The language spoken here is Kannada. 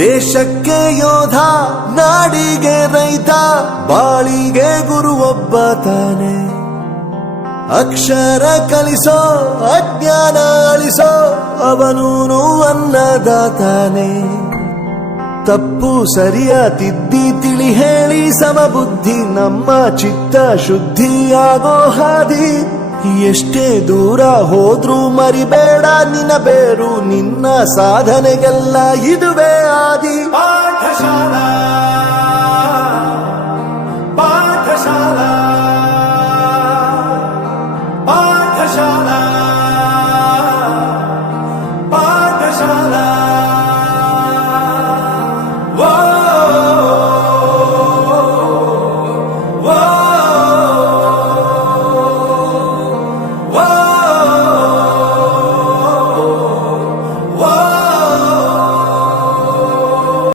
ದೇಶಕ್ಕೆ ಯೋಧ, ನಾಡಿಗೆ ರೈತ, ಬಾಳಿಗೆ ಗುರು ಒಬ್ಬ ತಾನೆ. ಅಕ್ಷರ ಕಲಿಸೋ, ಅಜ್ಞಾನ ಅಳಿಸೋ, ಅವನೂನು ಅನ್ನದಾತಾನೆ. ತಪ್ಪು ಸರಿಯ ತಿದ್ದಿ ತಿಳಿ ಹೇಳಿ ಸಮಬುದ್ಧಿ, ನಮ್ಮ ಚಿತ್ತ ಶುದ್ಧಿಯಾಗೋ ಹಾದಿ. ಎಷ್ಟೇ ದೂರ ಹೋದ್ರೂ ಮರಿಬೇಡ ನಿನ್ನ ಬೇರು, ನಿನ್ನ ಸಾಧನೆಗೆಲ್ಲ ಇದುವೇ ಆದಿ.